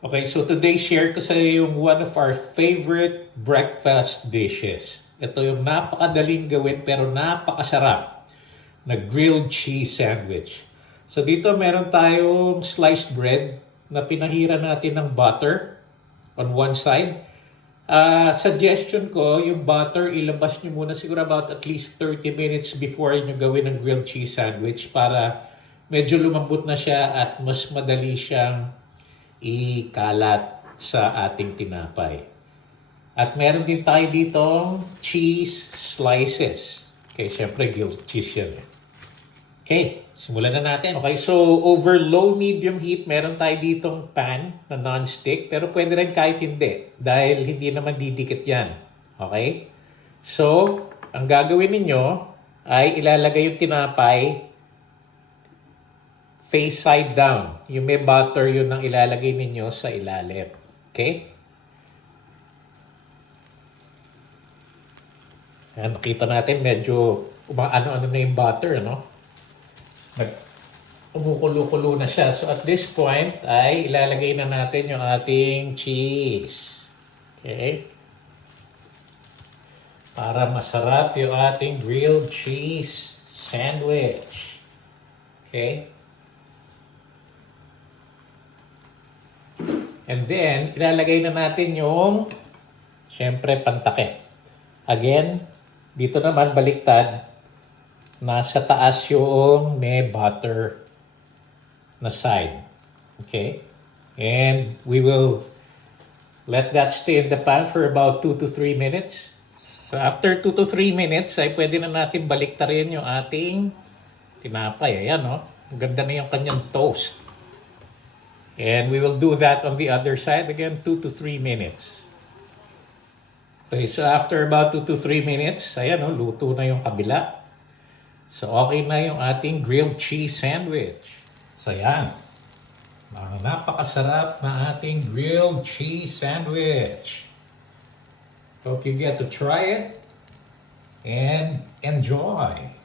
Okay, so today share ko sa iyo yung one of our favorite breakfast dishes. Ito yung napakadaling gawin pero napakasarap na grilled cheese sandwich. So dito meron tayong sliced bread na pinahira natin ng butter on one side. Suggestion ko, yung butter, ilabas nyo muna siguro about at least 30 minutes before nyo gawin ng grilled cheese sandwich para medyo lumambot na siya at mas madali siyang ikalat sa ating tinapay. At meron din tayo ditong cheese slices. Okay, syempre grilled cheese yan. Okay, simulan na natin. Okay, so over low medium heat, meron tayo ditong pan na non-stick. Pero pwede rin kahit hindi dahil hindi naman didikit yan. Okay? So, ang gagawin ninyo ay ilalagay yung tinapay face side down. Yung may butter, yun ang ilalagay ninyo sa ilalim. Okay? Ayan, nakita natin medyo umaano-ano na yung butter, no? Umukulo-kulo na siya. So at this point ay ilalagay na natin yung ating cheese. Okay? Para masarap yung ating grilled cheese sandwich. Okay? And then, ilalagay na natin yung, syempre, pantakip. Again, dito naman, baliktad, nasa taas yung may butter na side. Okay? And we will let that stay in the pan for about 2 to 3 minutes. So after 2 to 3 minutes, ay pwede na natin baliktarin yung ating tinapay. Ayan, no? Ganda na yung kanyang toast. And we will do that on the other side. Again, 2 to 3 minutes. Okay, so after about 2 to 3 minutes, ayan, no, luto na yung kabila. So okay na yung ating grilled cheese sandwich. So ayan, mga napakasarap na ating grilled cheese sandwich. Hope you get to try it and enjoy.